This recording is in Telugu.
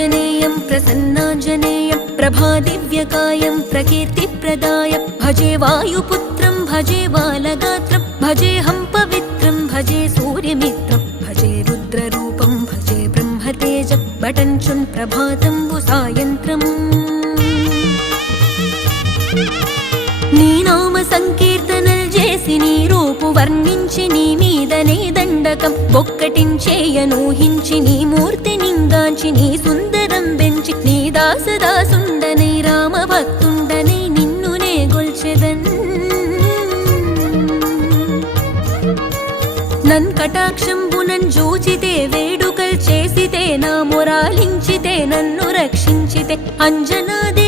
आञ्जनेयं प्रसन्नाञ्जनेयं प्रभादिव्यकायं प्रकीर्तिप्रदाय भजे वायुपुत्रं भजे बालगात्रं भजेऽहं पवित्रं भजे सूर्यमित्रं भजे रुद्ररूपं भजे ब्रह्मतेजं बटञ्चुन् प्रभातं सायन्त्रम् నీ నామ సంకీర్తనలు చేసి నీ రూపు వర్ణించి నీ మీదనే దండకం ఒక్కటించేయనూహించి నీ మూర్తి నింగాంచి నీ సుందరం పెంచి నీ దాసదాసుండనై రామ భక్తుండనై నిన్నునే గొల్చెదన్ నన్ కటాక్షంబునన్ జూచితే వేడుకల్ చేసితే నా మొరాలించితే నన్ను రక్షించితే అంజనాది